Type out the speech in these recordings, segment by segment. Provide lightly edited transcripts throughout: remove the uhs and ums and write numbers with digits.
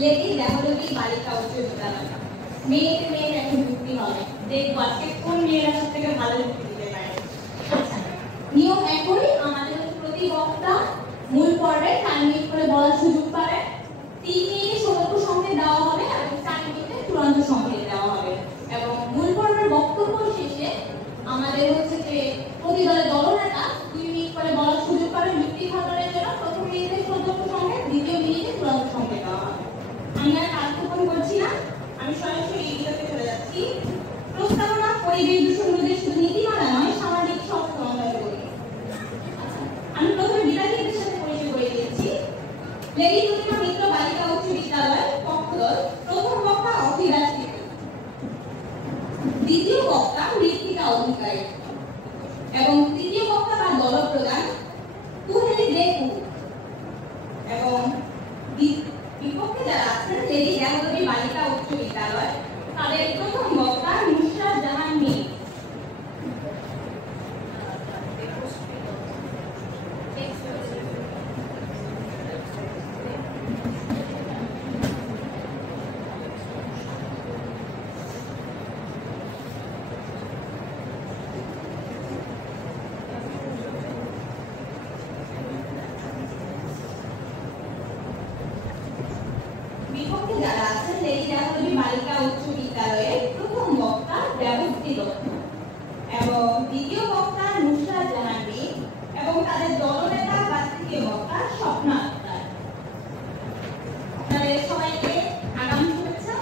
Lady Dehlavi বালিকা উচ্চ বিদ্যালয়। মেয়ের এখন যুক্তি হবে, দেখবো আজকে কোন মেয়েরা সব থেকে ভালো যুক্তি দিতে পারে। নিয়ম একই, আমাদের প্রতি বক্তা মূল পর্বে 4 মিনিট করে বলার সুযোগ পাবে। 3 মিনিটে সতর্ক সংকেত দেওয়া হবে এবং 4 মিনিটে চূড়ান্ত সংকেত দেওয়া হবে। এবং মূল পর্বের বক্তব্য শেষে আমাদের হচ্ছে যে প্রতি দলের দলনেতা 2 মিনিট করে বলার সুযোগ পাবে যুক্তি ঘটনার জন্য। প্রথম মিনিটে সতর্ক সংকেত, দ্বিতীয় মিনিটে চূড়ান্ত সংকেত দেওয়া হবে। আমি আর কার্যক্রম করছি না, আমি সরাসরি এই ভিডিওতে চলে যাচ্ছি। প্রস্তাবনা পরিবেশ দূষণ রোধে শুধু নীতিমালা নয়, সামাজিক সচেতনতা জরুরি। আমি প্রথমে বিদ্যার্থীদের সাথে পরিচয় করে দিচ্ছি। লেডি প্রতিমা মিত্র বালিকা উচ্চ বিদ্যালয় পক্ষদল। প্রথম বক্তা অফিরাজ টিটু, দ্বিতীয় বক্তা মৃত্তিকা অধিকারী এবং তৃতীয় বক্তা বা দলপ্রধান তুহেলি দেখু। এবং বিপক্ষে যারা আছেন লেডি দেহলবী বালিকা উচ্চ বিদ্যালয়, তাদের প্রথম বক্তা নুসরাত জাহান মীর। বিপক্ষে যারা আছেন লেডি দেহলবী বালিকা উচ্চ বিদ্যালয়ের প্রথম বক্তা ব্যবস্থিত এবং দ্বিতীয় বক্তা নুসরাত জাহান মীর এবং তাদের দলনেতা বা তৃতীয় বক্তা স্বপ্না আক্তার। আপনাদের সবাইকে আগাম শুভেচ্ছা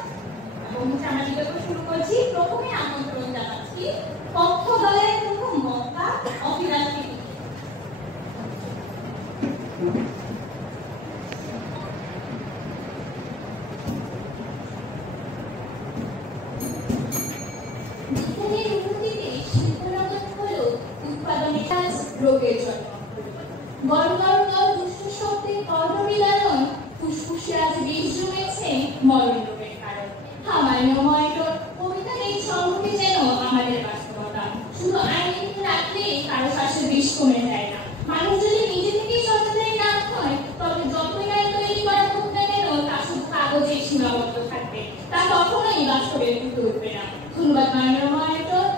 এবং আমরা বিতর্ক শুরু করছি। প্রথমে আমন্ত্রণ জানাচ্ছি পক্ষ দলের প্রথম বক্তা অফিরাজ টিটু। রোগের জন্য দুষ্ট শব্দে কর্ণমিলন ফুসফুসে আজ বিষ জমেছে মরণ রোগের কারণ। হামায়নময় কবিতার এই সংহতি যেন আমাদের বাস্তবতা। শুধু আইন রাখলে কারো শ্বাসের বিষ কমে যায় না। মানুষ যদি নিজে থেকে সচেতন না হয় তবে যতই আইন তৈরি করা হোক না কেন তা শুধু কাগজে সীমাবদ্ধ থাকবে, তা কখনোই বাস্তবে ফুটে উঠবে না। ধন্যবাদ মাননীয়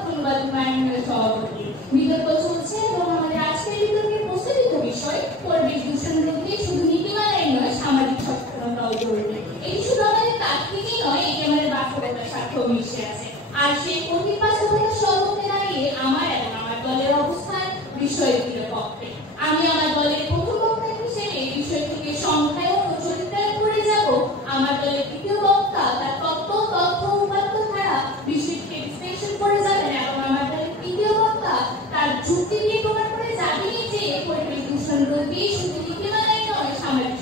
ধন্যবাদ মাননীয় সভাপতি। বিতর্ক চলছে এবং আমাদের আজকের বিতর্কের প্রস্তুত বিষয় পরিবেশ দূষণ রোধে শুধু নীতিমালাই নয়, সামাজিক সচেতনতাও জরুরি। এটি শুধু আমাদের তাত্ত্বিকই নয়, এটি আমাদের বাস্তবতার সাথেও মিশে আছে। আর সেই কঠিন বাস্তবতার সম্মুখে দাঁড়িয়ে আমার এবং আমার দলের অবস্থান বিষয়টির পক্ষে। আমি আমার দলের প্রথম বক্তা হিসেবে এই বিষয়টিকে সংখ্যায় ও চরিত্রায়ন করে যাব। আমার দলের তৃতীয় বক্তা তার তত্ত্ব উপাত্ত ধারা বিষয়টিকে বিশ্লেষণ করে যাবেন এবং আমার দলের তৃতীয় বক্তা তার যুক্তি দিয়ে প্রমাণ করে যাবেন যে পরিবেশ দূষণ রোধে শুধু নীতিমালাই নয়, সামাজিক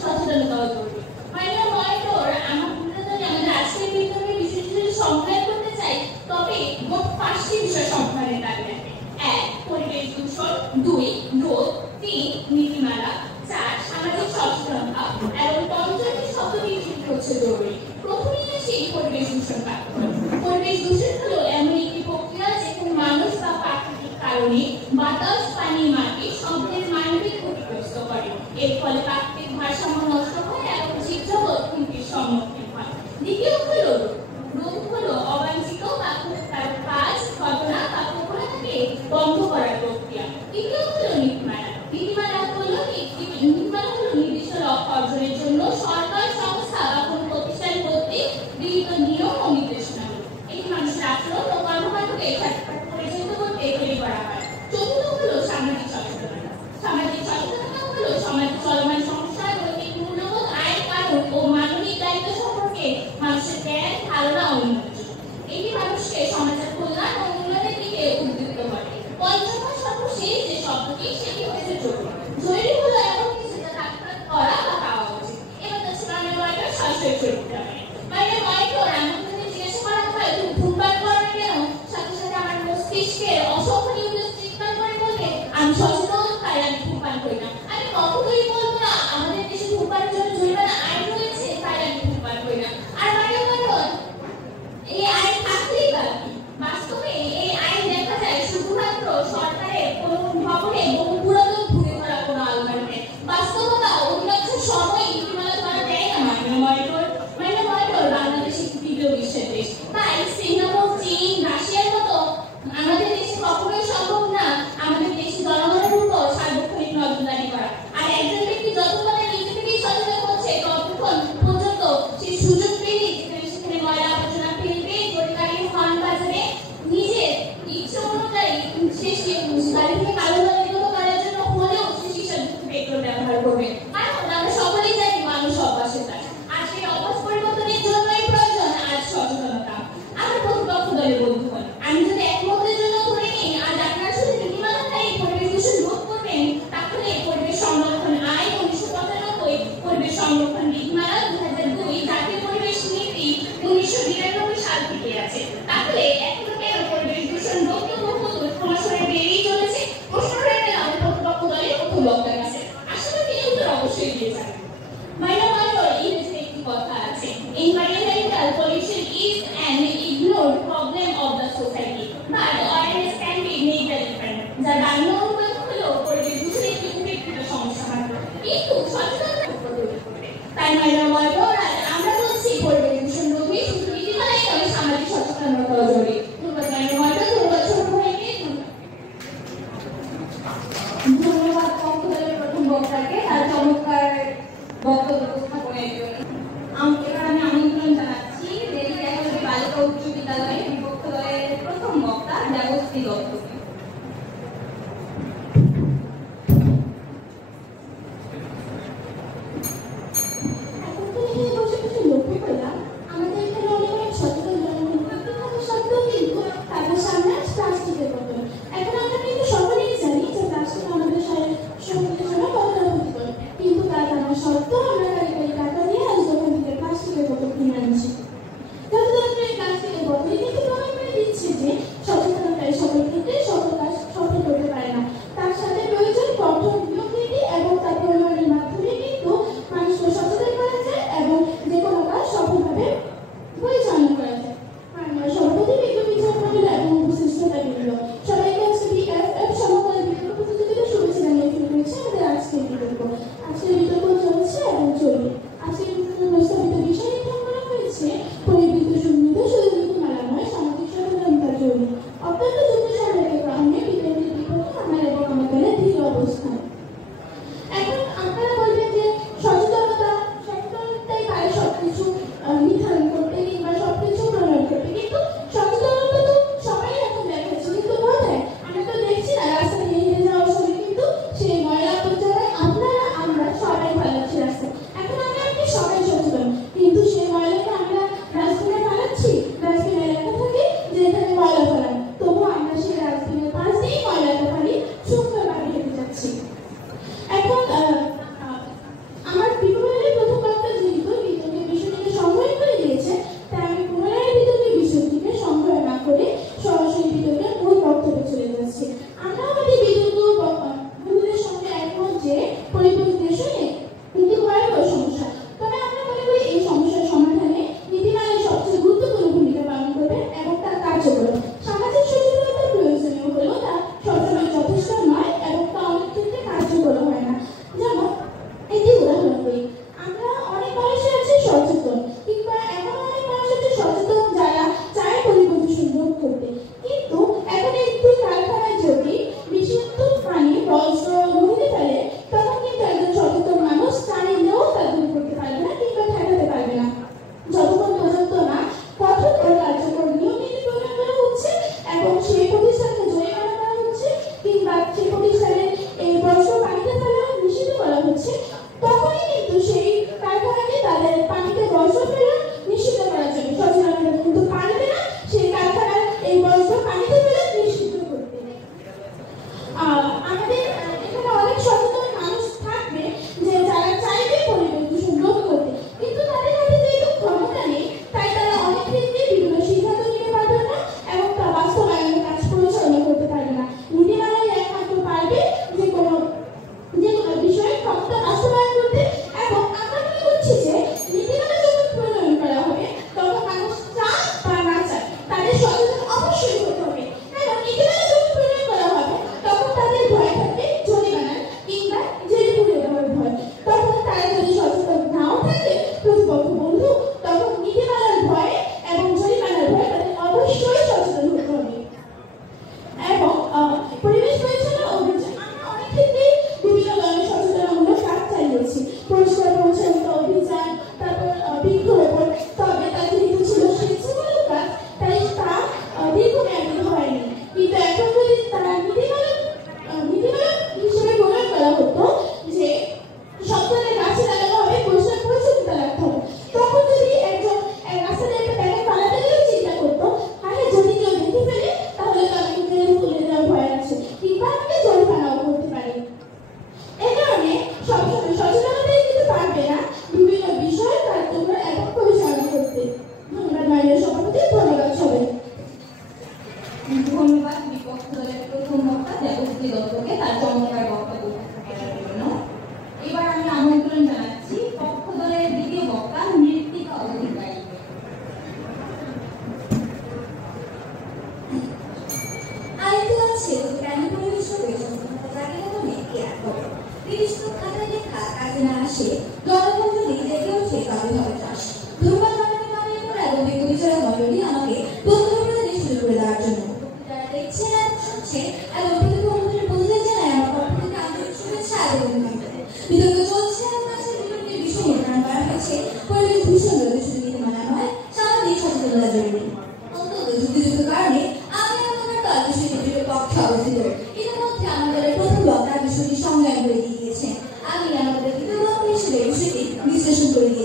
সচেতনতাও জরুরি। মাননীয় মনিটর, আমাদের আজকের বিতর্কের বিষয়টি যদি সংখ্যায় করতে চাই তবে মোট 5টি বিষয় সংখ্যায় দাবি রাখে। 1 পরিবেশ দূষণ, 2 রোধ, 3 নীতিমালা, 4 সামাজিক সচেতনতা এবং 5টি শব্দটি হচ্ছে জরুরি। প্রথমেই আসি পরিবেশ দূষণ কাকে বলে। পরিবেশ দূষণ হলো এমন একটি প্রক্রিয়া যেখানে মানুষ বা প্রাকৃতিক কারণে বাতাস, পানি, মাটি সবদের মানবিক ক্ষতিগ্রস্ত করে। এর ফলে প্রাকৃতিক ভারসাম্য নষ্ট হয় এবং জীবজগৎ হুমকির সম্মুখীন হয়। দ্বিতীয় হলো রোধ হলো অবাঞ্ছিত বা ক্ষতিকারক কাজ, ঘটনা বা প্রবণতাকে বন্ধ করার প্রক্রিয়া। তৃতীয় হলো নীতিমালা। নীতিমালা হলো নির্দিষ্ট লক্ষ্য অর্জনের জন্য সরকার, সংস্থা বা কোনো প্রতিষ্ঠান কর্তৃক গৃহীত নিয়ম ও নির্দেশনাগুলো। এটি মানুষের আচরণ ও কর্মকাণ্ডকে পরিচালিত করতে তৈরি করা হয়। চতুর্থ হলো সামাজিক সচেতনতা। সামাজিক সচেতনতা হলো সমাজে চলমান সমস্যা, নৈতিক মূল্যবোধ, আইন কানুন ও মানবিক দায়িত্ব সম্পর্কে মানুষের জ্ঞান, ধারণা ও উন্নয়ন। এটি মানুষকে সমাজের কল্যাণ ও উন্নয়নের দিকে উদ্বুদ্ধ করে। পঞ্চম সর্বশেষ যে শব্দটি সেটি হচ্ছে জরুরি। জরুরি হলো এমন কিছু যা তাৎক্ষণিক করা বা পাওয়া উচিত। এবার হচ্ছে মাননীয় মনিটর সরাসরি শুরু করতে হবে। মাননীয় মনিটর, এমন যদি জিজ্ঞাসা করা হয় তুমি ধূমপান করো কেন, সাথে সাথে আমার মস্তিষ্কের অসংখ্য নিউরন চিৎকার করে বলবে আমি সচেতন তাই আমি ধূমপান করি না। আমি কখনোই বলবো না আমাদের দেশে ধূমপানের জন্য জরিমানা আইন রয়েছে তাই আমি ধূমপান করি না। আর মাননীয় মনিটর, এই আইন থাকলেই বাকি। বাস্তবে এই আইন দেখা যায় শুধুমাত্র সরকারের কোনো ভবনে বহু পুরাতন ঘুরে ধরা কোনো আলমারিতে। বাস্তবতা অধিকাংশ সময় নীতিমালা ধরা দেয় না মাননীয় মনিটর। আমরা বলছি পরিবেশ দূষণ রোধে শুধু নীতিমালাই নয়, সামাজিক সচেতনতাও জরুরি। ধন্যবাদ পক্ষদলের প্রথম বক্তাকে তার চমৎকার বক্তব্য উপস্থাপনের জন্য। এবার আমি আমন্ত্রণ জানাচ্ছি দিল্লি একাডেমি বালিকা উচ্চ বিদ্যালয়ের বিপক্ষ দলের প্রথম বক্তা দেবশ্রী দত্তকে।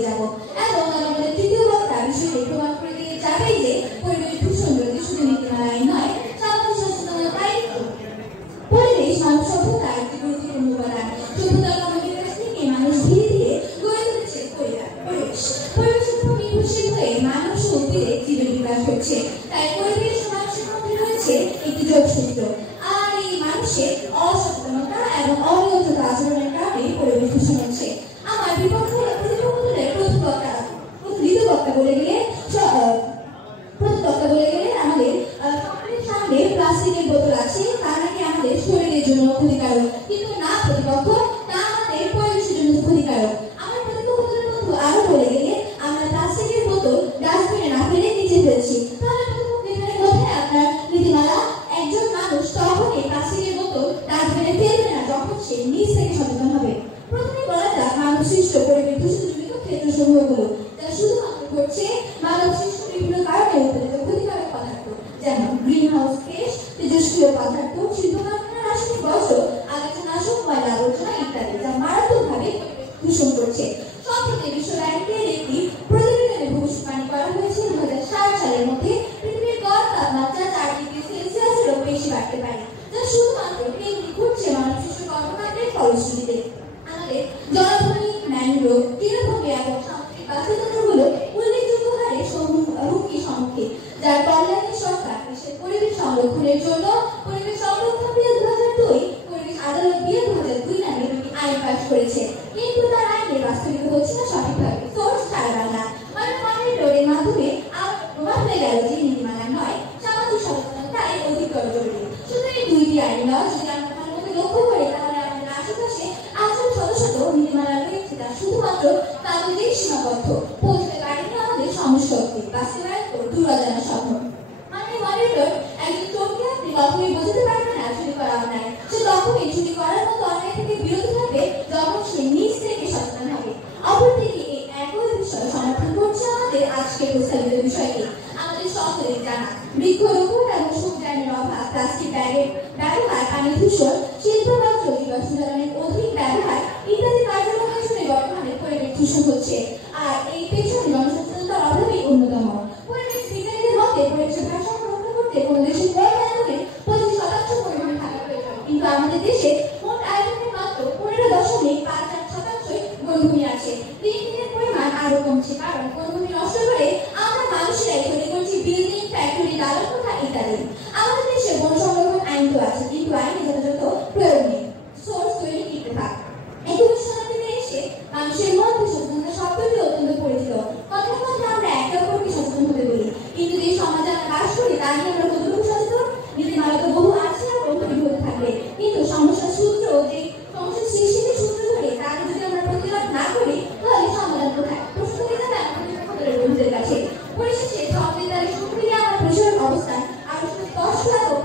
যাব এবং আমাদের তৃতীয় বক্তা বিষয়টি প্রমাণ করে দিয়ে যাবে যে পরিবেশ দূষণ রোধে শুধু নীতিমালায় নয়, সামাজিক সচেতনতাই পরিবেশ মানব সভ্যতার একটি গুরুত্বপূর্ণ উপাদান। সভ্যতার ক্রমবিকাশ থেকে মানুষ ধীরে ধীরে গড়ে তুলেছে পরিবেশ। পরিবেশের উপর নির্ভরশীল হয়ে মানুষ ও উদ্ভিদের জীবন বিকাশ হচ্ছে। তাই পরিবেশ ও মানুষের মধ্যে রয়েছে একটি যোগসূত্র। আর এই মানুষের অসচেতনতা এবং অনিয়ন্ত্রিত আচরণের কারণে পরিবেশ দূষণ হচ্ছে। আমার বিপক্ষে দ্বিতীয় বক্তা বলে গেলেন আমাদের সামনে প্লাস্টিকের বোতল আছে, তা নাকি আমাদের শরীরের জন্য ক্ষতিকারক, কিন্তু না প্রতিপক্ষ, তা আমাদের পরিবেশের জন্য ক্ষতিকারক। আমার প্রতিপক্ষের বন্ধু আরো বলে গেলে আমরা প্লাস্টিকের বোতল ডাস্টবিনে না ফেলে নিচে ফেলছি। তাহলে এখানে কোথায় আপনার নীতিমালা? একজন মানুষ তখনই প্লাস্টিকের বোতল ডাস্টবিনে ফেলবে না যখন সে নিজ থেকে সচেতন হবে। প্রথমে বলা যাক মানব সৃষ্ট পরিবেশ দূষিত ক্ষেত্রসমূহগুলো, যা শুধুমাত্র ঘটছে মানব সৃষ্ট বিভিন্ন কারণে উৎপাদিত ক্ষতিকারক পদার্থ, যেমন গ্রিন হাউস গ্যাস, তেজস্ক্রিয় পদার্থ, শিল্প কারখানার রাসায়নিক বর্জ্য, আগাছানাশক, ময়লা আবর্জনা ইত্যাদি, যা মারাত্মকভাবে দূষণ করছে। সম্প্রতি বিশ্ব ব্যাংকের একটি প্রতিবেদনে ভবিষ্যৎবাণী করা হয়েছে 2060 সালের মধ্যে পৃথিবীর গড় তাপমাত্রা 4 ডিগ্রি সেলসিয়াসেরও বেশি বাড়তে পারে, যা শুধুমাত্র এমনি ঘটছে মানব সৃষ্ট কর্মকাণ্ডের ফলশ্রুতিতে। আমাদের জলাভূমি, ম্যানগ্রোভ, তৃণভূমি এবং সামুদ্রিক বাস্তুতন্ত্রগুলো উল্লেখযোগ্য হারে হুমকির সম্মুখীন, যার কল্যাণে সরকার দেশের পরিবেশ সংরক্ষণের জন্য পরিবেশ সংরক্ষণ বিল 2002, পরিবেশ আদালত বিল 2002 নামে দুটি আইন পাস করেছে, কিন্তু তার আইনের বাস্তবিত হচ্ছে না সঠিকভাবে। সোর্স সারা বাংলা মনিটরের মাধ্যমে প্রমাণ হয়ে গেল যে নীতিমালা নয়, সামাজিক সচেতনতাই অধিকতর জরুরি। শুধু এই দুইটি আইন নয়, যদি আমরা তার মধ্যে লক্ষ্য করি তাহলে আমাদের আশেপাশে আজও শত শত নীতিমালা রয়েছে, যা শুধুমাত্র কাগজেই সীমাবদ্ধ, পৌঁছতে পারেনি আমাদের সমস্যাকে বাস্তবায়ন ও দুরাজানা সম্ভব। মনিটর একজন চোরকে আপনি কখনোই বোঝাতে পারবেন না চুরি করা অন্যায়। সে তখনই চুরি করার মতো অন্যায় থেকে বিরত থাকবে যখন সে নিজ থেকে সচেতন হবে। অপরদিকে এই একই বিষয় সমর্থন করছে আমাদের আজকের প্রস্তাবিত বিষয়টি। আমাদের সকলের জানা বৃক্ষরোপণ এবং সূর্যায়নের অভাব, প্লাস্টিক ব্যাগের ব্যবহার, পানি দূষণ, শিল্প বর্জ্য, জীবাশ্ম জ্বালানির অধিক ব্যবহার ইত্যাদি কার্যক্রমের জন্য বর্তমানে পরিবেশ দূষণ হচ্ছে। আর এই পেছনে জনসচেতনতার অভাবই অন্যতম। পরিবেশ বিজ্ঞানীদের মতে পরিবেশের ভারসাম্য রক্ষা করতে কোনো দেশের গড় আয়তনের 25% পরিমাণ থাকা প্রয়োজন, কিন্তু আমাদের দেশে মোট আয়তনের মাত্র 15.58% বনভূমি আছে। দিন দিনের পরিমাণ আরো কমছে, কারণ বনভূমি নষ্ট করে আমরা মানুষেরাই তৈরি করছি বিল্ডিং, ফ্যাক্টরি, দালানকোঠা ইত্যাদি। আমাদের দেশে বন সংরক্ষণ আইন তো আছে, কিন্তু আইনে যথাযথ প্রয়োগ নেই। সোর্স তৈরি ইত্তেফাক। 21 শতাব্দীতে এসে মানুষের মধ্যে সচেতনতা শব্দটি অত্যন্ত পরিচিত। কথার মধ্যে আমরা একে অপরকে সচেতন হতে বলি, কিন্তু যে সমাজে আমরা বাস করি তা নিয়ে আমরা কতটুকু সচেতন? নীতিমালা তো বহু আছে আর বন্ধুটি হতে থাকবে, কিন্তু সমস্যার সূত্র, যে সমস্যার সৃষ্টির সূত্র ধরে তার যদি আমরা প্রতিবাদ না করি তাহলে সমাধান কোথায়? প্রশ্ন থেকে যাবে আমাদের বন্ধুদের কাছে। পরিশেষে সব বিদ্যালয়ের শুরু থেকে আমার পরিসরের অবস্থান আরো স্পষ্ট এবং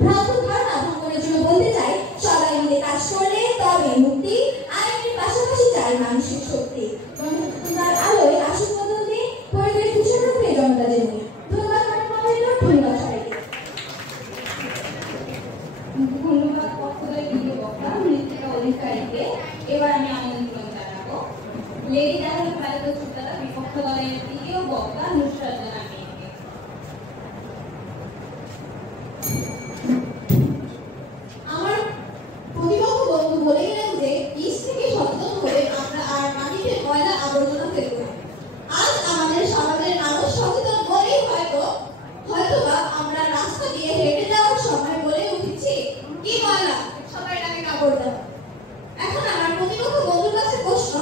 ভ্রান্ত ধারণা ভঙ্গনের জন্য বলতে চাই, সবাই মিলে কাজ করলে তবে মুক্তি। আইনের পাশাপাশি চাই মানসিক শক্তি। গণতন্ত্রের আলোয় আসুক বদলতে, পরিবেশ দূষণ রোধে জনতা জেনে। ধন্যবাদ ধন্যবাদ সবাইকে। ধন্যবাদ পক্ষদের দ্বিতীয় বক্তা মৃত্তিকা অধিকারীকে। এবার আমি আমন্ত্রণ জানাবো লেডি জাহাজ ভারত সুতারা বিপক্ষ দলের দ্বিতীয় বক্তা নুসরাত জাহান মিয়াকে। আমার প্রতিপক্ষ বন্ধু বলে গেলেন যে বীজ থেকে সচেতন হলে আমরা আর মাটিতে ময়লা আবর্জনা ফেলব না। আজ আমাদের সমাজের মানুষ সচেতন বলেই হয়তোবা আমরা রাস্তা দিয়ে হেঁটে যাওয়ার সময় বলে উঠেছি কি ময়লা, সবাই তাকে কাপড় দাও। এখন আমার প্রতিপক্ষ বন্ধুর কাছে প্রশ্ন,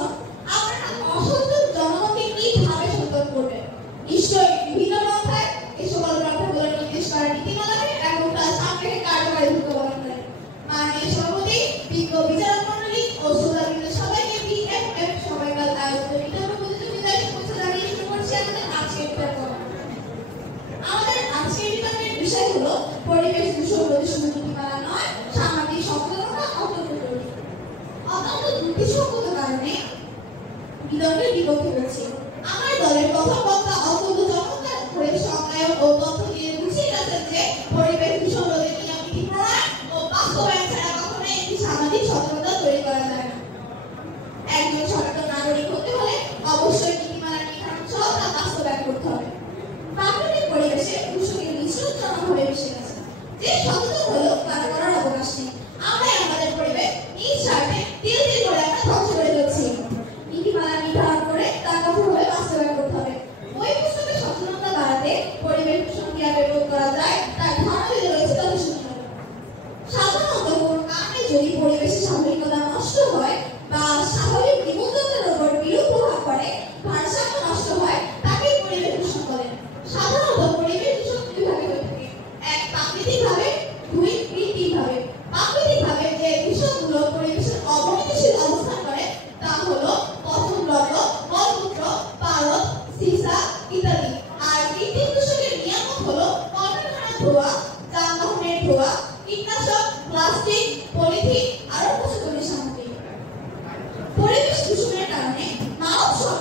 আপনারা অসচেতন জনগণকে কিভাবে সচেতন করবেন? নিশ্চয়ই বিভিন্ন পন্থায় এই সকল প্রাপ্যগুলো নির্দেশ করা নীতিমালাকে এবং তার সামনে কার্যকরী ভূমিকা পালন করে। মাননীয় সভাপতি, বিজ্ঞ বিচারক মণ্ডলী ও শ্রোতাবৃন্দ সবাইকে বিএফএফ সবাইকাল আয়োজিত বিতর্ক প্রতিযোগিতায় শুভেচ্ছা জানিয়ে শুরু করছি আমাদের আজকের বিতর্ক। আমাদের আজকের বিতর্কের বিষয় হলো পরিবেশ দূষণ রোধে শুধু নীতিমালা নয়, সামাজিক সচেতনতা অত্যন্ত জরুরি। অত্যন্ত দুর্নীতিসঙ্গত কারণে বিতর্কের বিপক্ষে রয়েছে। আমার দলের প্রথম বক্তা অত্যন্ত চমৎকার করে সংজ্ঞায়ন ও তথ্য দিয়ে বুঝিয়ে গেছেন যে পরিবেশ দূষণ রোধে নিয়ম নীতি প্রণয়ন ও বাস্তবায়ন ছাড়া কখনোই একটি সামাজিক সচেতনতা তৈরি করা যায় না। একজন সচেতন নাগরিক হতে হলে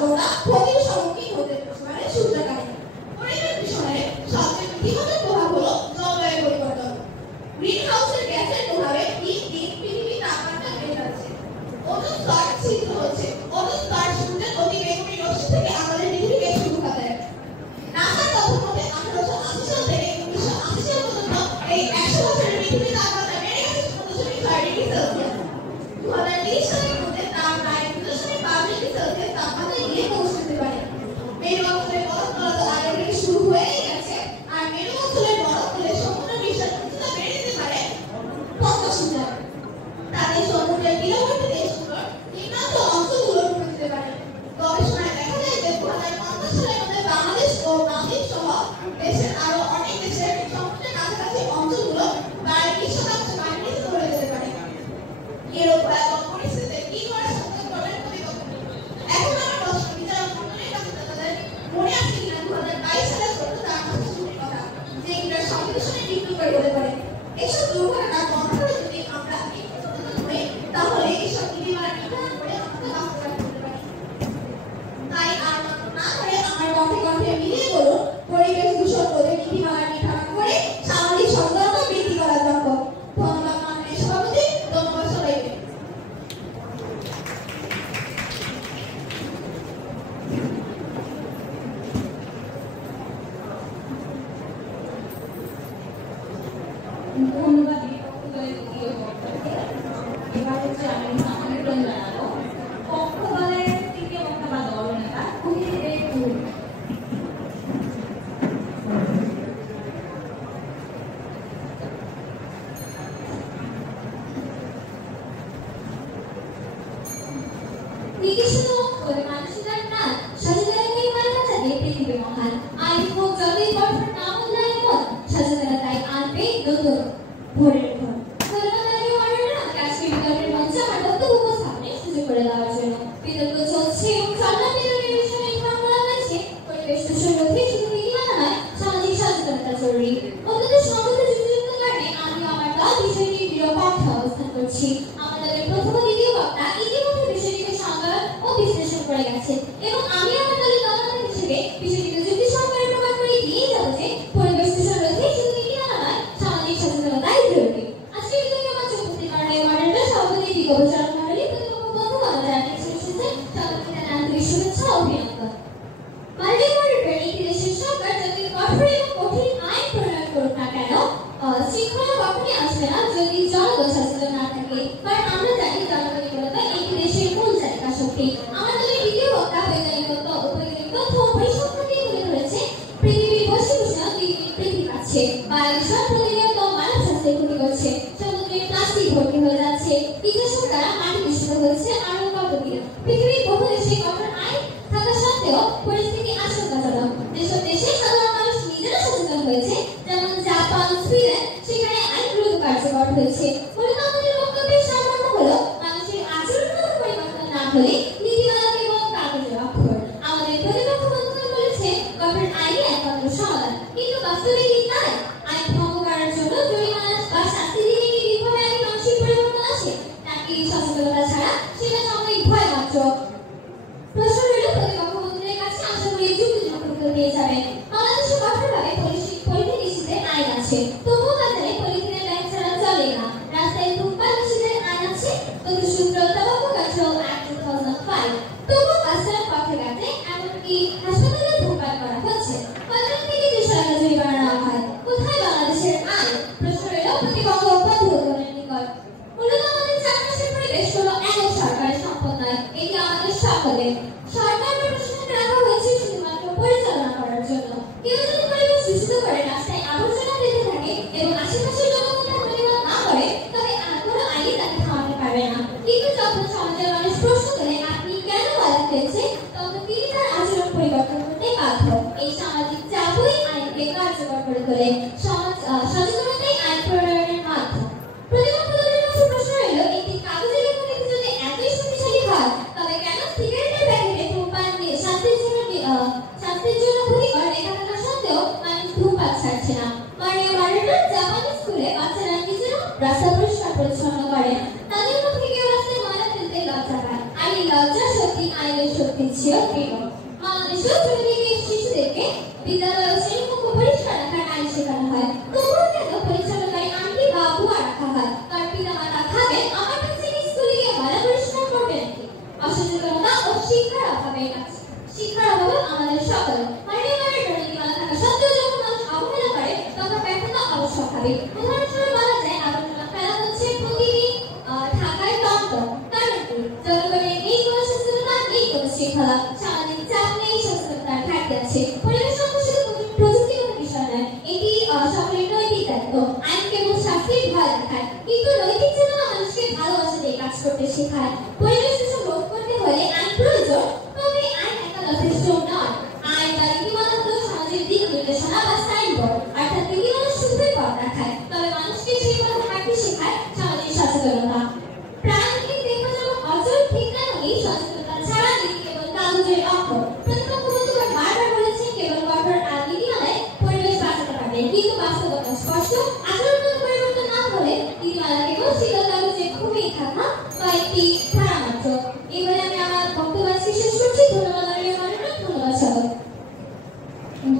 বিশেষজ্ঞরা ক্ষতির সম্মুখীন হতে পারে সূত্রকারী। পরিবেশ দূষণের সবচেয়ে নেতিবাচক প্রভাব হলো জলবায়ু পরিবর্তন। গ্রিন হাউসের গ্যাসের প্রভাবে দিন দিন পৃথিবীর তাপমাত্রা বেড়ে যাচ্ছে, ওজোন স্তর ছিদ্র হচ্ছে। ওজোন স্তর সূর্যের অতি বেগুনি রশ্মি থেকে আমাদের পৃথিবীকে সুরক্ষা দেয়। নাসার তথ্য মতে 1880 সাল থেকে 1980 সাল পর্যন্ত এই 100 বছরের পৃথিবীর তাপমাত্রা বেড়ে গেছে 0.6 ডিগ্রি সেলসিয়াস। 2030 সালের মধ্যে তা প্রায় 2.5 ডিগ্রি সেলসিয়াস তাপমাত্রা গিয়ে পৌঁছতে পারে। মেরু অঞ্চলে বরফ গলা আগে থেকে শুরু হয়েই গেছে, আর মেরু অঞ্চলের বরফ গলে সমুদ্র পৃষ্ঠের উচ্চতা বেড়ে যেতে পারে 50 মিটার। তাদের সমুদ্রের তীরবর্তী দেশগুলোর নিম্নাঞ্চল অঞ্চলগুলো ডুবে যেতে পারে। গবেষণায় দেখা যায় যে 2050 সালের মধ্যে বাংলাদেশ ও মালদ্বীপ সহ দেশের আরো অনেক দেশের সমুদ্রের কাছাকাছি অঞ্চলগুলো প্রায় 20% পানি নিচে চলে যেতে পারে। এরূপ ভয়াবহ পরিস্থিতিতে কি করা সম্ভব করবেন প্রতিপক্ষ? এখন আমার প্রশ্ন বিচারক মণ্ডলীর কাছে তাদের মনে আছে কিনা 2022 সালে 14 মাসের কথা, যে কিনা সংবিধানে বিক্রিকারী হতে পারে। এসব দুর্ঘটনা বন্ধ করে যদি আমরা একটু সচেতন হই, তাহলে এসব নীতিমালা নির্ধারণ করে আমাদের বাস্তবায়ন করতে পারি। তাই আর না করে আমার কণ্ঠে কণ্ঠে মিলিয়ে বলুন, পরিবেশ দূষণ রোধে নীতিমালা নির্ধারণ করে সামাজিক সচেতনতা বৃদ্ধি করা দরকার। ধন্যবাদ মাননীয় সভাপতি, ধন্যবাদ সবাইকে। ধন্যবাদ দ্বিতীয় বক্তাকে। এবার হচ্ছে আমি আমন্ত্রণ জানাবো পক্ষদলের তৃতীয় বক্তা বা দলনেতা কুহিদের কুহির। নিকৃষ্ট করে মানুষের প্রাণ সচেতনতাই মানবতাকে পৃথিবী মহান। আইন হোক যতই কঠোর না মূল্যায়ন হোক, সচেতনতাই আনবে নতুন ভোরের ঘর। ধন্যবাদ মাননীয় কাশ্মীর বিতর্কের মঞ্চে আমার বক্তব্য উপস্থাপনের সুযোগ করে দেওয়ার জন্য। বিতর্ক চলছে এবং চলমান বিতর্কের বিষয়ে নির্ধারণ করা হয়েছে পরিবেশ দূষণ রোধে শুধু নীতিমালা নয়, সামাজিক সচেতনতা জরুরি। অত্যন্ত সংগত যুক্তিযুক্ত কারণে আমি আমার দল বিষয়টির নিরপেক্ষ অবস্থান করছি। আমার দলের প্রথম ও দ্বিতীয় বক্তা ইতিমধ্যে বিষয়টিকে সংজ্ঞা ও বিশ্লেষণ করে গেছে এবং আমি আমার দলের দলনেতা হিসেবে বিষয়টিকে যুক্তি সহকারে প্রমাণ করে দিয়ে যাব যে পরিবেশ দূষণ রোধে শুধু নীতিমালা নয়, সামাজিক সচেতনতাই জরুরি। আজকে বিতর্কের মঞ্চে উপস্থিত মাননীয় মডারেটর সভাপতি বিকল্পচারণ মণ্ডলী প্রতিপক্ষ বন্ধুগণ যারা এসেছেন সবাইকে জানাই আন্তরিক শুভেচ্ছা ও অভিনন্দন। মাননীয় মডারেটর, একটি দেশের সরকার যতই কঠোর এবং কঠিন আইন প্রণয়ন করুক না কেন, শৃঙ্খলা কখনই আসবে না যদি জনগণ সচেতন না থাকে। কারণ আমরা জানি জনগণই মূলত একটি দেশের মূল চালিকা শক্তি। আমার দলের দ্বিতীয় বক্তা বৈজ্ঞানিক তথ্য ও পরিসংখ্যান দিয়ে তুলে ধরেছে পৃথিবীর বৈশ্বিক উষ্ণায়ন দিন দিন বৃদ্ধি পাচ্ছে, বায়ু দূষণ প্রতিনিয়ত মানব স্বাস্থ্যের ক্ষতি করছে, সমুদ্রে প্লাস্টিক ভর্তি হয়ে যাচ্ছে, কীটনাশক দ্বারা মাটি দূষিত হচ্ছে, আরো কতদিন। পৃথিবীর বহু দেশে কঠোর আইন থাকা সত্ত্বেও পরিস্থিতি আশঙ্কাজনক। যেসব দেশে সাধারণ মানুষ নিজেরা সচেতন হয়েছে, যেমন জাপান, সুইডেন, সেখানে আইন দ্রুত কার্যকর হয়েছে। মূলত আমাদের বক্তব্যের সারমর্ম হলো মানুষের আচরণগত পরিবর্তন না হলে নীতিমালা কেবল কাগজের অক্ষর। আমাদের প্রতিপক্ষ বন্ধুগণ বলেছে কঠোর আইনই একমাত্র সমাধান, কিন্তু বাস্তবে কি তাই? আইন ভঙ্গ করার জন্য জরিমানা বা শাস্তি দিলে কি নির্ভয়ে আগে মানসিক পরিবর্তন আসে, নাকি সচেতনতা ছাড়া সেটা সাময়িক ভয় মাত্র? প্রশ্ন হলো প্রতিপক্ষ বন্ধুদের কাছে আশা করি যুক্তিযুক্ত উত্তর পেয়ে যাবেন। বাংলাদেশে কঠোরভাবে পলিথিন নিষিদ্ধের আইন আছে, তবুও বাজারে পলিথিনের ব্যাগ ছাড়া চলে না। রাস্তায় ধূমপান নিষিদ্ধের আইন আছে, তথ্যসূত্র Tobacco Control Act 2005, তবুও বাস্তব পথে ঘাটে এমনকি হাসপাতালে ধূমপান করা হচ্ছে। 15 থেকে 200 টাকা জরিমানা নেওয়া হয়। কোথায় বাংলাদেশের আইন? প্রশ্ন হলো প্রতিপক্ষ বন্ধুগণের নিকট। মূলত আমাদের চারপাশের পরিবেশ কোনো একক সরকারের সম্পদ নয়, এটি আমাদের সকলের। সরকার বা প্রশাসনকে রাখা হয়েছে শুধুমাত্র পরিচালনা করার জন্য। কেউ যদি পরিবেশ দূষিত করে রাস্তায় আবর্জনা ফেলতে থাকে এবং আশেপাশের জনগণকে প্রতিবাদ না করে, তবে কোনো আইনই তাকে থামাতে পারবে না। কিন্তু যখন সমাজের মানুষ প্রশ্ন করে আপনি কেন ময়লা ফেলছেন, তখন তিনি তার আচরণ পরিবর্তন করতে বাধ্য। এই সামাজিক চাপই আইনকে কার্যকর করে তোলে। সচেতনতাই আইন প্রণয়নের মাধ্যম। প্রতিপক্ষ দলের কাছে প্রশ্ন হলো, একটি কাগজের লেখা নীতি যদি এতই শক্তিশালী হয়, তবে কেন সিগারেটের প্যাকেটে ধূমপান নিয়ে স্বাস্থ্যের জন্য ক্ষতিকর লেখা থাকা সত্ত্বেও মানুষ ধূমপান ছাড়ছে না? মাননীয় মডারেটর, জাপানি স্কুলে বাচ্চারা নিজেরা রাস্তা পরিষ্কার পরিচ্ছন্ন করে, তাদের মধ্যে কেউ রাস্তায় ময়লা ফেলতে লজ্জা পায়। আর এই লজ্জা শক্তি আইনের শক্তি ছিল দৃঢ়। বাংলাদেশেও ছোট থেকে শিশুদেরকে বিদ্যালয় ও শ্রেণীকক্ষ পরিষ্কার রাখার আইন শেখানো হয়। তবুও কেন পরিচালনায় আন্টি বা বুয়া রাখা হয়? তার পিতামাতা ভাবেন আমার কাছে স্কুলে গিয়ে ভালো পরিশ্রম করবে নাকি? অসচেতনতা ও শিক্ষার অভাবে আমাদের সকলে পরিবারের নীতিমালা থাকা সত্ত্বেও যখন মানুষ অবহেলা করে তখন ব্যর্থতা অবশ্যই। উদাহরণস্বরূপ বলা যায় আবর্জনা ফেলা হচ্ছে প্রতিদিন ঢাকায় টমটম। কারণ কি? জনগণের নেই কোনো সচেতনতা, নেই কোনো শৃঙ্খলা, সামাজিক চাপ নেই, সচেতনতার ঘাটতি আছে। পরিবেশ সংরক্ষণ শুধু প্রযুক্তিগত বিষয় নয়, এটি সকলের নৈতিক দায়িত্ব। আইন কেবল শাস্তির ভয় দেখায়, কিন্তু নৈতিক চেতনা মানুষকে ভালোবাসা দিয়ে কাজ করতে শেখায়। পরিবেশ দূষণ রোধ করতে হলে আইন প্রয়োজন, তবে আইন একা যথেষ্ট নয়। আইন বা নীতিমালা হলো সমাজের দিক নির্দেশনা বা সাইনবোর্ড, অর্থাৎ নীতিমালা শুধুই পথ দেখায়, তবে মানুষকে সেই পথে হাঁটতে শেখায় সামাজিক সচেতনতা। প্রাণীকে দেখা যেমন অচল, ঠিক তেমনই সচেতনতা ছাড়া নীতি কেবল কাগজের অক্ষর। প্রতিপক্ষবন্ধুগণ বারবার বলেছেন কেবল কঠোর নীতিমালায় পরিবেশ বাঁচাতে পারবে, কিন্তু বাস্তবতা স্পষ্ট। আচরণগত পরিবর্তন না হলে নীতিমালা কেবল শীতল কাগজে ঘুমিয়ে থাকা বা একটি ধারা মাত্র। এবারে আমি আমার বক্তব্য আজকে শেষ করছি। ধন্যবাদ ধন্যবাদ সকল।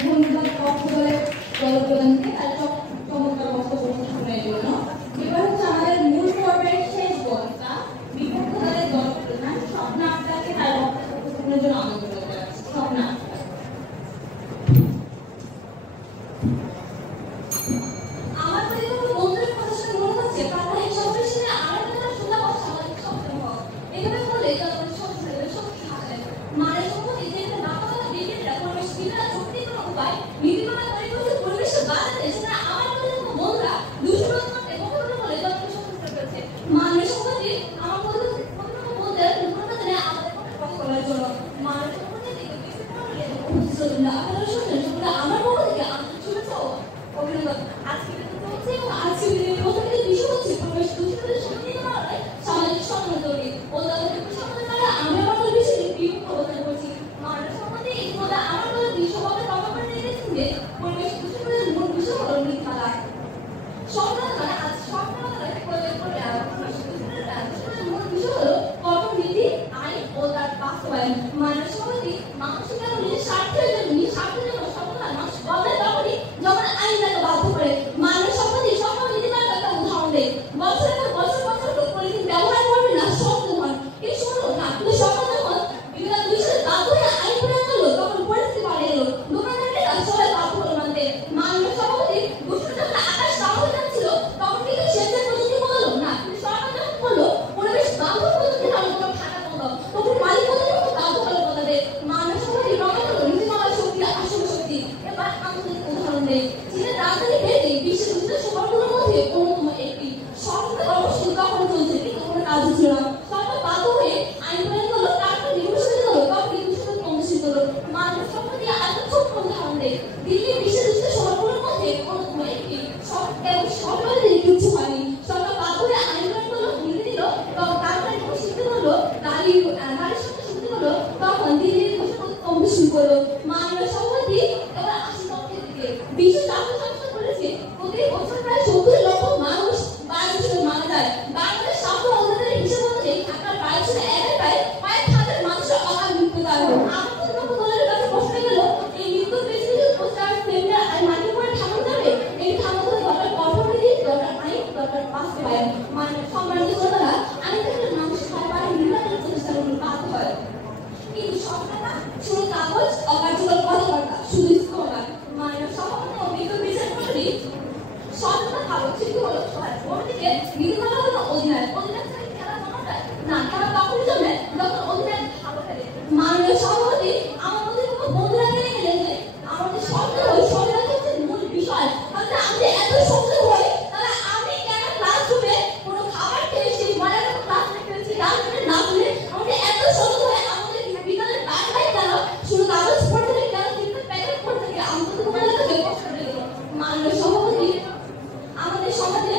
ধন্যবাদ পক্ষদলের দলপ্রধানকে তার চমৎকার বক্তব্য উপস্থাপনের জন্য। এবার হচ্ছে আমাদের মূল পর্বের শেষ বক্তা বিপক্ষ দলের দলপ্রধান স্বপ্না আক্তারকে তার বক্তব্য উপস্থাপনের জন্য আমন্ত্রণ জানাচ্ছি। স্বপ্না। আমার পরিচিত বন্ধুদের কথা শুনে মনে হচ্ছে প্রাত্যহিক সফরের সময় আমার কথা শোনা বা সামাজিক সচেতন হওয়া। এভাবে বললে জনগণের শক্তি হারায়। মায়ের সম্পত্তি যেটা না পাওয়া বিজ্ঞানীরা পরিবেশ বিধান শক্তি কোনো উপায় নীতিমালা পরিবর্তন পরিবেশে বাঁচাতে সেটা আমার পরিচিত বন্ধুরা দুঃসময় করতে বক্তব্য বলে জনগণের সচেতন করেছে। মায়ের সম্পত্তি আমার পরিচিত বন্ধুরা দুর্ঘটনা জানে আমাদের পক্ষে কথা বলার জন্য। মায়ের সম্পত্তি থেকে বেশি প্রমাণিত উপস্থিত আপনারা শুনলেন সেগুলো আমার পক্ষ থেকে শুনেছ অভিনন্দন। আজকে চলছে এবং আজকে প্রথমে বিষয় হচ্ছে পরিবেশ দূষণের সমাধান করা হয় সামাজিক সচেতনতা তৈরি ও তাদের সমাধান করা। আমি আমার দল বিষয়ে বিপক্ষ অবস্থান করছি। মানব সম্বন্ধে এই কথা আমার দল বিশ্বভাবে কর্মকর্তা নির্দেশন যে পরিবেশ দূষণের মূল বিষয় হল নীতিমালা। সরকার আজ সরকার প্রয়োগ করে পরিবেশ দূষণের মূল বিষয় হল কঠোর নীতি, আইন ও তার বাস্তবায়ন। মানব সম্পত্তি মানুষের কেবল নিজের স্বার্থের জন্য সমাধান মানুষ বদলায় তখনই যখন আইন তাকে বাধ্য করে। মানব সম্পত্তি সকল নীতিমালার একটা উদাহরণ দেয়। বছরের পর বছর লোক পলিথিন ব্যবহার করবে না, সচেতন হন, কিন্তু শুনলো না। কিন্তু সরকার যখন বিগত 2 সালে বাধ্য হয়ে আইন প্রয়োগ করলো তখন পরিস্থিতি পাল্টে গেল। দোকানদাররা সবাই বাধ্য হলো মানতে। মানব সম্পত্তি দূষণ যখন আকাশ কালো হয়ে যাচ্ছিল তখন কিন্তু সেন্সার প্রযুক্তি বদলালো না। কিন্তু সরকার যখন বললো পরিবেশ বান্ধব প্রযুক্তি চালু করো ঢাকা বন্ধ, তখন মালিক প্রতিপক্ষ বাধ্য হলো বদলাতে। মানব সম্পত্তি প্রমাণ হলো নীতিমালার শক্তি আসল শক্তি। এবার আন্তর্জাতিক উদাহরণ দেয়। চীনের রাজধানী বেইজিং বিশ্বের দূষিত শহরগুলোর মধ্যে অন্যতম একটি। সরকার অবশ্যই তখন চলছে কিন্তু কোনো কাজ ছিল না। সরকার বাধ্য হয়ে আইন প্রয়োগ করলো, তারপর নির্বাসিত হলো, তখন দূষণ কমছিল। মানব সম্পত্তি আরেকটা ছোট্ট উদাহরণ দেয়। দিল্লি বিশ্বের দূষিত শহরগুলোর মধ্যে অন্যতম একটি। সরকারের কিছু হয়নি। সরকার বাধ্য হয়ে আইন প্রয়োগ করলো, নীতি দিল, এবং তারপরে নির্বাসিত হলো, নারীর সাথে শুরু হলো, তখন দিল্লির দূষণ কমতে শুরু করলো। মানব সম্পত্তি এবার 80 লক্ষের দিকে। বিশ্ব স্বাস্থ্য সংস্থা বলেছে প্রতি বছর প্রায় 70 লক্ষ মানুষ বায়ু দূষণে মারা যায়। বাংলাদেশ স্বাস্থ্য অধিদপ্তরের হিসাব অনুযায়ী ঢাকার বায়ু দূষণে একাই প্রায় কয়েক হাজার মানুষের অকাল মৃত্যু কারণ। আমার প্রতিপক্ষ দলের কাছে প্রশ্ন গেল এই মৃত্যু পেছনে পোস্টার সেমিনার আর মাটির উপরে থামানো যাবে? এই থামাতে হলে দরকার কঠোর নীতি, দরকার আইন, দরকার বাস্তবায়ন। মানে সম্মানিত শ্রোতারা, আমি থেকে মানুষ সবার নির্বাচনের প্রচেষ্টা করতে বাধ্য হয়, কিন্তু সরকাররা শুধু কাগজ অকার্যকর কথাবার্তা শুধু স্লোগান। মানব সম্পত্তি ও বিদ্যুৎ বিচার করলে সচেতনতা কাগজ কিন্তু হলো অন্যদিকে নীতিমালা হলো অধিনায়ক। অধিনায়ক থেকে খেলা জমা যায় না, খেলা তখনই জমে যখন অধিনায়ক ভালো খেলে। মানব সম্পত্তি আমার মধ্যে কোনো বন্ধুরা জেনে গেলেন যে আমাদের সরকার ওই সরকার হচ্ছে মূল বিষয়। তাহলে আমি এত সচেতন হই, তাহলে আমি কেন ক্লাসরুমে কোনো খাবার খেয়ে সেই মজার ক্লাস ফেলছি গান শুনে না শুনে আমাকে এত সচেতন হয়ে আমাদের বিদ্যালয়ের বাইরে কেন শুধু কাগজ পড়তে থাকে, কেন চিন্তা প্যাকেট পড়তে থাকে, আমাদের তোমার কাছে প্রশ্ন দিল। মানব সম্পত্তি আমাদের সমাজে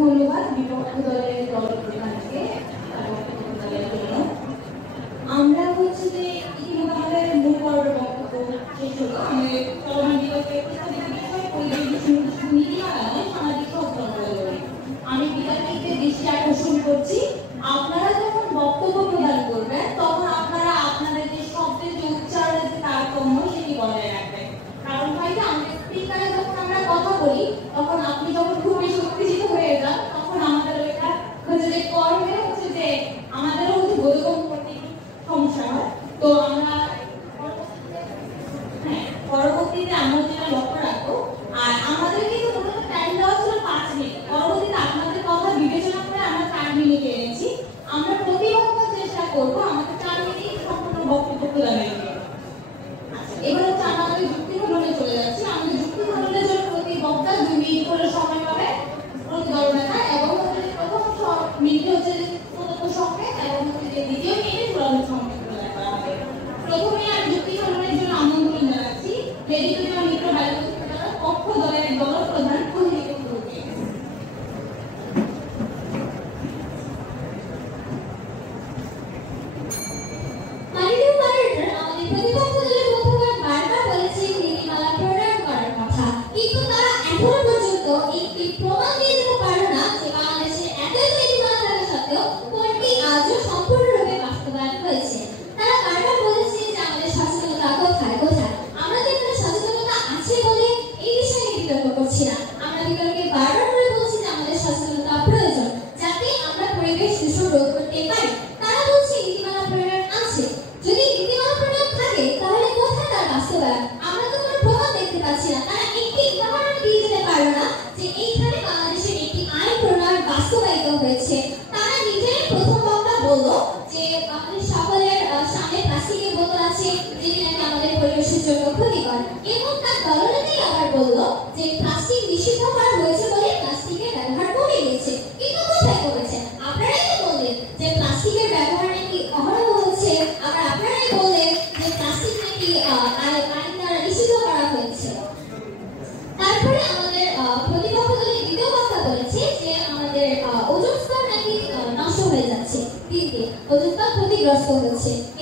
ধন্যবাদ বিপক্ষ দলের দলপ্রধানকে দলের জন্য। আমরা হচ্ছে যে ইতিমধ্যে আমাদের মূল পর্বের বক্তব্য শেষ হলো। আমাদের চলমান বিভাগে প্রস্তাবিত বিষয় পরিবেশ দূষণ নীতিমালা নয়, সামাজিক সচেতনতা। আমি বিদ্যার্থীদের দৃষ্টি আকর্ষণ করছি, আপনারা যখন বক্তব্য প্রদান করবেন তখন আপনারা আপনাদের যে শব্দের যে উচ্চারণের যে তারতম্য সেটি বজায় রাখবেন। কারণ হয়তো আমাদের স্পিকারে যখন আমরা কথা বলি তখন আপনি যখন খুব বেশি উত্তেজিত হয়ে যান তখন আমাদের এটা হচ্ছে যে কর্মে হচ্ছে যে আমাদেরও হচ্ছে বোধগম্য করতে সমস্যা হয়। তো আমরা পরবর্তীতে আমরা যেটা লক্ষ্য রাখবো, আর আমাদের কিন্তু মূলত টাইম দেওয়া ছিল 5 মিনিট, পরবর্তীতে আপনাদের কথা বিবেচনা করে আমরা 4 মিনিট এনেছি। আমরা প্রতিবন্ধক চেষ্টা করবো আমাদের 4 মিনিট সম্পূর্ণ বক্তব্য প্রদানের জন্য। এবার হচ্ছে আমরা আমাদের যুক্তি খণ্ডনে চলে যাচ্ছি। আমাদের যুক্তি খণ্ডনের জন্য প্রতি বক্তা 2 মিনিট করে সময় পাবে প্রতি দলনেতা, এবং হচ্ছে প্রথম মিনিট হচ্ছে প্রদত্ত সংক্ষেপ এবং হচ্ছে দ্বিতীয় মিনিট চূড়ান্ত সংক্ষেপ প্রদান করা হবে। প্রথমে আমি যুক্তি খণ্ডনের জন্য আমন্ত্রণ জানাচ্ছি লেডিকেটর মিত্র বালিকা পক্ষ দলের দলপ্রধান কোহিনুর গুরুকে।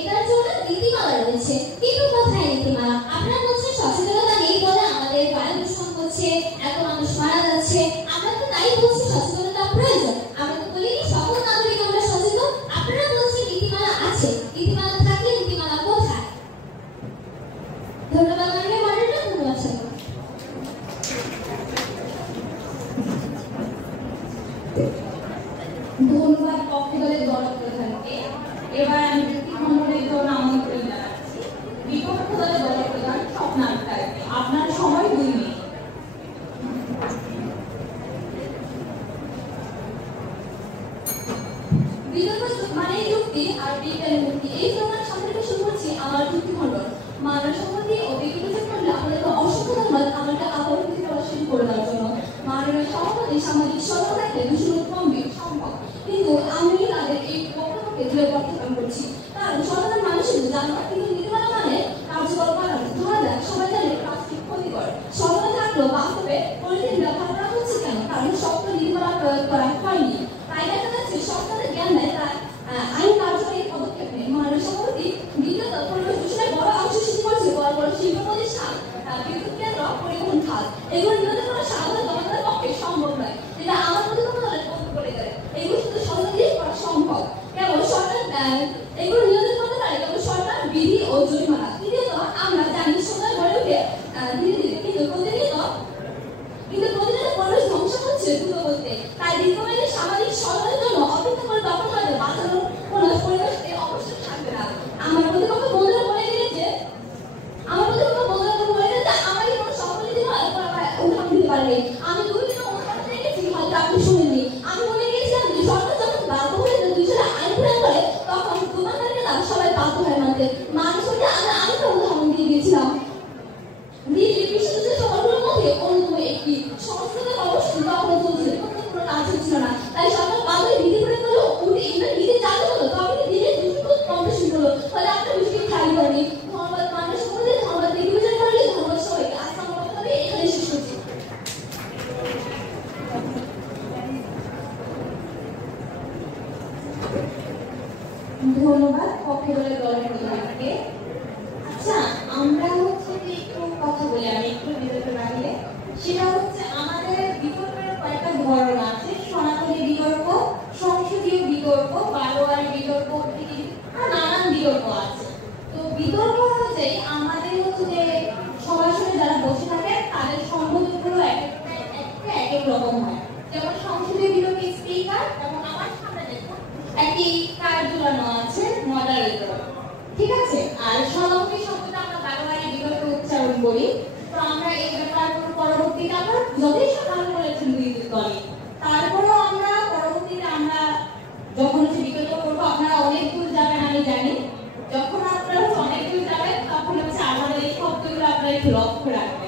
এটার জন্য নীতিমালা রয়েছে, কিন্তু কোথায় নীতিমালা? আপনারা বলছেন সচেতনতা নেই বলে আমাদের বায়ু দূষণ করছে, এত মানুষ মারা যাচ্ছে। আমরা তো তাই বলছি সচেতনতা প্রয়োজন। আমরা তো বলিনি সকল নাগরিক আমরা সচেতন। আপনারা বলছেন নীতিমালা আছে, নীতিমালা থাকলে নীতিমালা কোথায়? ধন্যবাদ মাননীয় মডারেটর, ধন্যবাদ সবাই। ধন্যবাদ পক্ষ দলের দলপ্রধানকে। এবার আমি যুক্তি খণ্ডনের জন্য আমন্ত্রণ জানাচ্ছি বিপক্ষ দলের দলপ্রধান স্বপ্না আক্তারকে। আপনার সময় 2 মিনিট। মানে যুক্তি আর বিজ্ঞানের মুক্তি, এই প্রমাণ সম্পর্কে শুরু করছি আমার যুক্তি খণ্ডন। মানব সম্পত্তি ও ব্যক্তিগত খণ্ডে আপনাদের অসংখ্য ধন্যবাদ আমাকে আবার প্রদর্শন করে দেওয়ার জন্য। মাননীয় সভাপতি সামাজিক সচেতনতাকে দূষণ কমবে সম্ভব, কিন্তু আমি তাদের এই বক্তব্যকে দৃঢ় প্রত্যাখ্যান করছি। কারণ সাধারণ মানুষের জানা, কিন্তু নীতিমালা মানে কার্যকর করা। ধরা যাক সবাই জানে প্লাস্টিক ক্ষতিকর, সচেতন থাকলেও বাস্তবে পলিথিন ব্যবহার করা হচ্ছে কেন? কারণ শক্ত নীতিমালা প্রয়োগ করা হয়নি। তাই দেখা যাচ্ছে সরকারের জ্ঞান নেয় তার আইন কার্যকরী পদক্ষেপ নেই। মাননীয় সভাপতি দ্বিতীয়ত পরিবেশ দূষণের বড় অংশ সৃষ্টি করছে বড় বড় শিল্প প্রতিষ্ঠান, বিদ্যুৎ কেন্দ্র, পরিবহন খাত। এগুলো নিয়ন্ত্রণ করা সাধারণ জনতার পক্ষে সম্ভব নয়, যেটা আমার মধ্যে কোনো দলের পক্ষে করে দেয়। এগুলো শুধু সরকার দিয়ে করা সম্ভব। কেবল সরকার এগুলো নিয়ন্ত্রণ করতে পারে কেবল সরকার, বিধি ও জরিমানা। তৃতীয়ত আমরা জানি সরকার গড়ে ওঠে ধীরে ধীরে, কিন্তু প্রতিনিয়ত পরিবেশ ধ্বংস হচ্ছে দ্রুত গতিতে। তাই দীর্ঘমেয়াদী সামাজিক সচেতনতার জন্য অপেক্ষা করে দখল করে বাঁচানোর কোনো পরিবেশকে অবশ্যই থাকবে না। আমার প্রতিপক্ষ বন্ধুরা বলে দিলেন যে আমাকে কোনো সফল উদাহরণ দিতে পারেনি। আমি 2 দিন অনুষ্ঠান দেখেছি, হয়তো আপনি শুনেননি। আমি বলে গিয়েছিলাম যে সরকার যখন বাধ্য হয়ে 2 সালে আইন প্রয়োগ করে তখন দোকানদারকে তারা সবাই বাধ্য হয় মানতে। মানুষকে আমরা আরেকটা উদাহরণ দিয়ে দিয়েছিলাম। দিল্লি বিশ্বযুদ্ধের শহরগুলোর মধ্যে অন্যতম একটি সংস্কৃতির অবশ্যই তখন চলছিল, কোনো কাজ হচ্ছিল না। তাই সরকার বাধ্য হয়ে ধন্যবাদ পক্ষ দলের প্রধানকে। আচ্ছা, আমরা হচ্ছে যে একটু কথা বলি, আমি একটু বিতর্কের বাহিরে। সেটা হচ্ছে আমাদের বিতর্কের কয়েকটা ধরন আছে: সনাতনী বিতর্ক, সংসদীয় বিতর্ক, বারোয়ারি বিতর্ক, আর নানান বিতর্ক আছে। তো বিতর্ক অনুযায়ী আমাদের হচ্ছে যে সরাসরি যারা বসে থাকে তাদের সম্বোধনগুলো এক এক রকম হয়। যেমন সংসদীয় বিতর্কে স্পিকার, এবং আমার সামনে দেখুন একটি কার্ড ঝুলানো আছে মডারেটর, ঠিক আছে। আর সমাপনী শব্দটা আমরা বারোয়ারি বিতর্ক উচ্চারণ করি। তো আমরা এই ব্যাপারগুলো পরবর্তীতে আমরা যথেষ্ট ভালো বলেছেন দুই দলই। তারপরেও আমরা পরবর্তীতে আমরা যখন হচ্ছে বিতর্ক করবো, আপনারা অনেক দূর যাবেন আমি জানি। যখন আপনারা অনেক দূর যাবেন তখন হচ্ছে আমাদের এই শব্দগুলো আপনারা একটু লক্ষ্য রাখবেন।